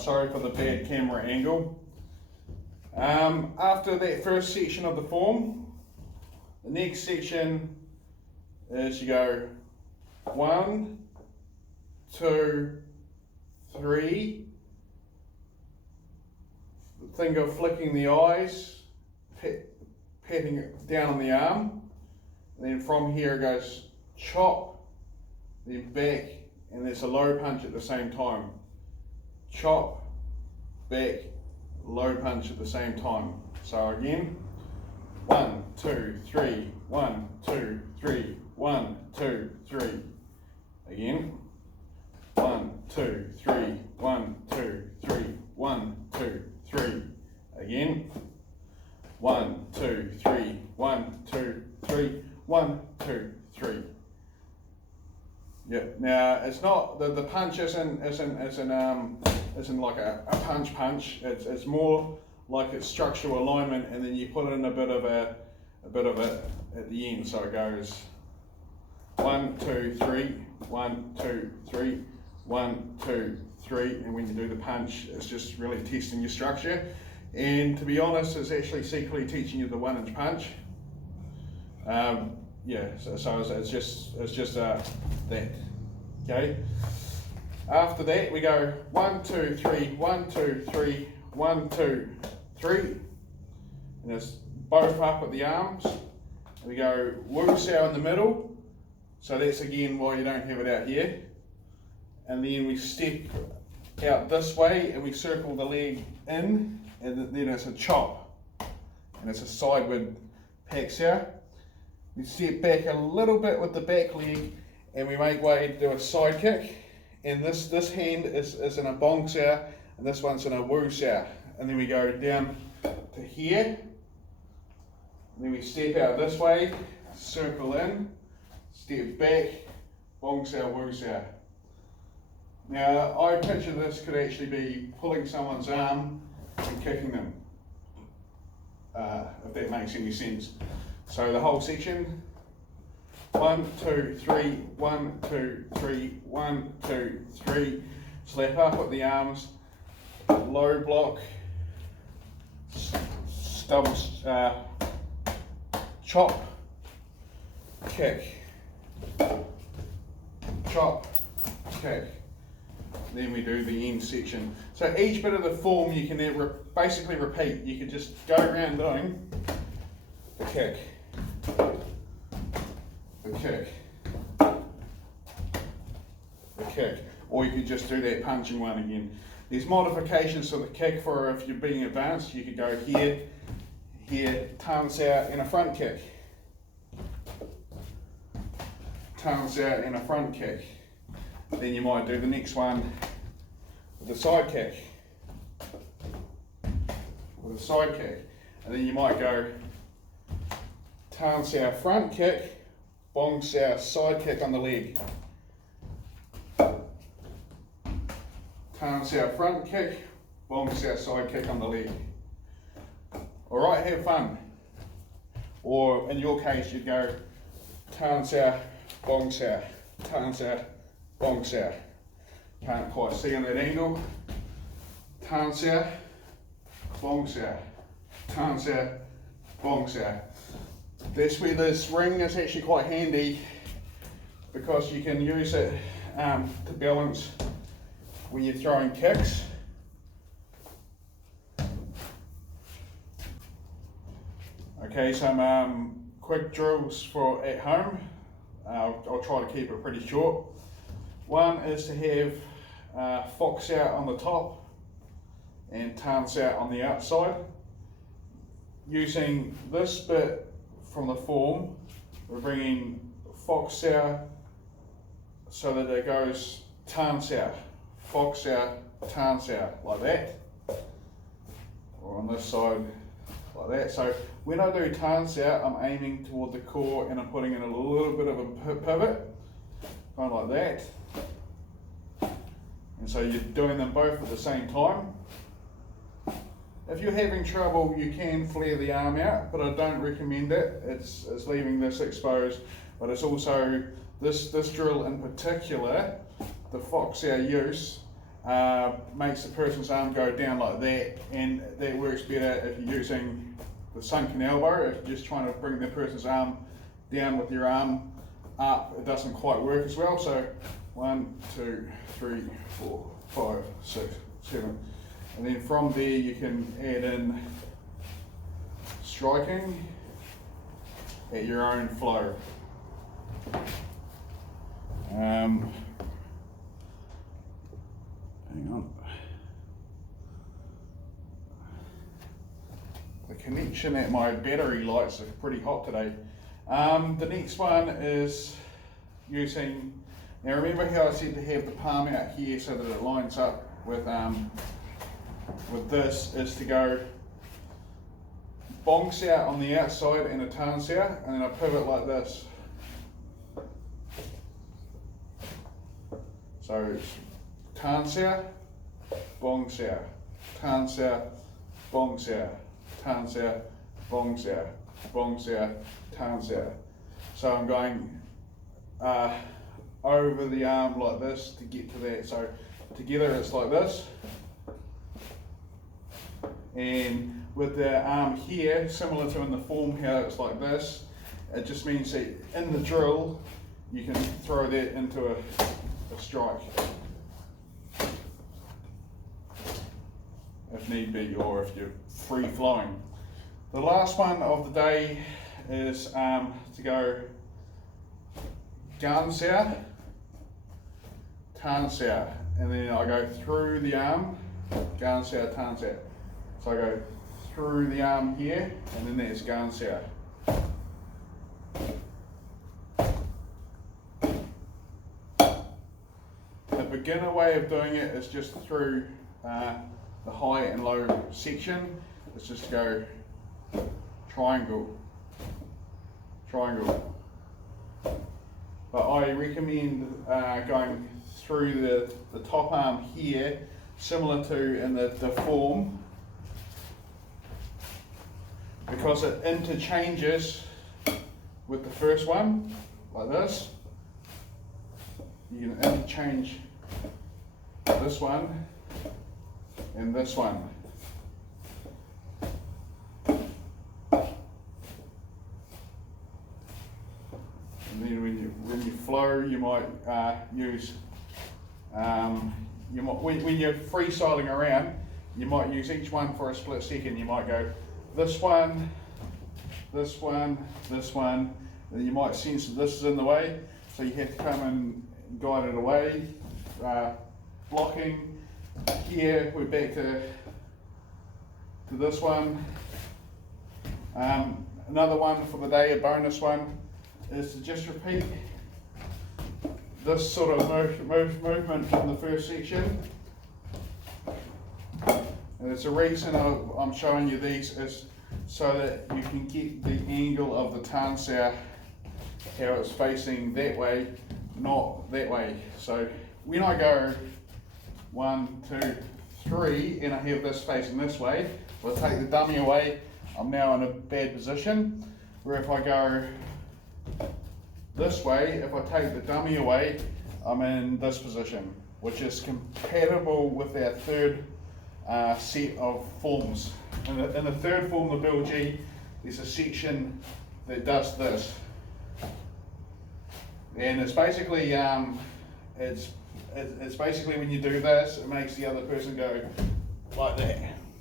sorry for the bad camera angle. After that first section of the form, the next section is you go 1, 2, 3. Think of flicking the eyes, patting it down on the arm, and then from here it goes chop, then back, and there's a low punch at the same time. Chop, back, low punch at the same time. So again, 1, 2, 3, 1, 2, 3, 1, 2, 3. Again, 1, 2, 3, 1, 2, 3, 1, 2, 3. Again, 1, 2, 3, 1, 2, 3, 1, 2, 3. Yeah. Now it's not the punch isn't like a punch. It's more like it's structural alignment, and then you put in a bit of it at the end. So it goes 1, 2, 3, 1, 2, 3, 1, 2, 3, and when you do the punch, it's just really testing your structure. And to be honest, it's actually secretly teaching you the 1-inch punch. Yeah, so it's just that. Okay. After that, we go 1, 2, 3, 1, 2, 3, 1, 2, 3, and it's both up at the arms. We go woo sao in the middle, so that's again why you don't have it out here. And then we step out this way and we circle the leg in, and then it's a chop, and it's a sideward pack sao. We step back a little bit with the back leg, and we make way to do a side kick. And this hand is in a bong sao, and this one's in a woo sao. And then we go down to here. And then we step out this way, circle in, step back, bong sao, woo sao. Now, I picture this could actually be pulling someone's arm and kicking them, if that makes any sense. So the whole section, 1, 2, 3, 1, 2, 3, 1, 2, 3, slap up with the arms, low block, double chop, kick, chop, kick. Then we do the end section. So each bit of the form you can basically repeat. You can just go around doing the kick, the kick, the kick, or you could just do that punching one again. There's modifications to the kick for if you're being advanced. You could go here, here, turns out in a front kick, turns out in a front kick. Then you might do the next one with a side kick, with a side kick, and then you might go turn sao front kick, bong sao side kick on the leg, turn sao front kick, bong sao side kick on the leg. All right, have fun. Or in your case, you'd go turn sao, bong sao, turn sao, bong sao. Can't quite see on that angle. Tan sao, bong sao, tan sao, bong sao. That's where this ring is actually quite handy, because you can use it to balance when you're throwing kicks. Okay, some quick drills for at home. I'll try to keep it pretty short. One is to have fox out on the top and tans out on the outside. Using this bit from the form, we're bringing fox out so that it goes tans out, fox out, tans out, like that. Or on this side, like that. So when I do tans out, I'm aiming toward the core and I'm putting in a little bit of a pivot, kind of like that. And so you're doing them both at the same time. If you're having trouble, you can flare the arm out, but I don't recommend it. It's leaving this exposed, but it's also, this drill in particular, the fox out use, makes the person's arm go down like that, and that works better if you're using the sunken elbow. If you're just trying to bring the person's arm down with your arm up, it doesn't quite work as well. So 1, 2, 3, 4, 5, 6, 7, and then from there you can add in striking at your own flow. Hang on. The connection at my battery lights are pretty hot today. The next one is using, now remember how I said to have the palm out here so that it lines up with this, is to go bonks out on the outside and a tans out, and then I pivot like this. So it's tans out, bongs out, tans out, bongs out, tans out, bongs out, bongs out, tans out. So I'm going over the arm like this to get to that. So together it's like this. And with the arm here, similar to in the form how it's like this, it just means that in the drill you can throw that into a strike if need be, or if you're free flowing. The last one of the day is to go gansau, tansau, and then I go through the arm, gansau, tansau. So I go through the arm here, and then there's gansau. The beginner way of doing it is just through the high and low section. It's just go triangle, triangle. But I recommend going through the top arm here, similar to in the form, because it interchanges with the first one, like this. You can interchange this one and this one. And then when you flow, you might use, when you're freestyling around, you might use each one for a split second. You might go this one, this one, this one, and you might sense that this is in the way, so you have to come and guide it away. Blocking. Here we're back to this one. Another one for the day, a bonus one, is to just repeat this sort of movement from the first section. And there's a reason I'm showing you these is so that you can get the angle of the tansau, how it's facing that way, not that way. So when I go 1, 2, 3, and I have this facing this way, if I take the dummy away, I'm now in a bad position. Where if I go this way, if I take the dummy away, I'm in this position, which is compatible with our third set of forms. In the third form, the Bill G, there's a section that does this, and it's basically it's basically when you do this, it makes the other person go like that.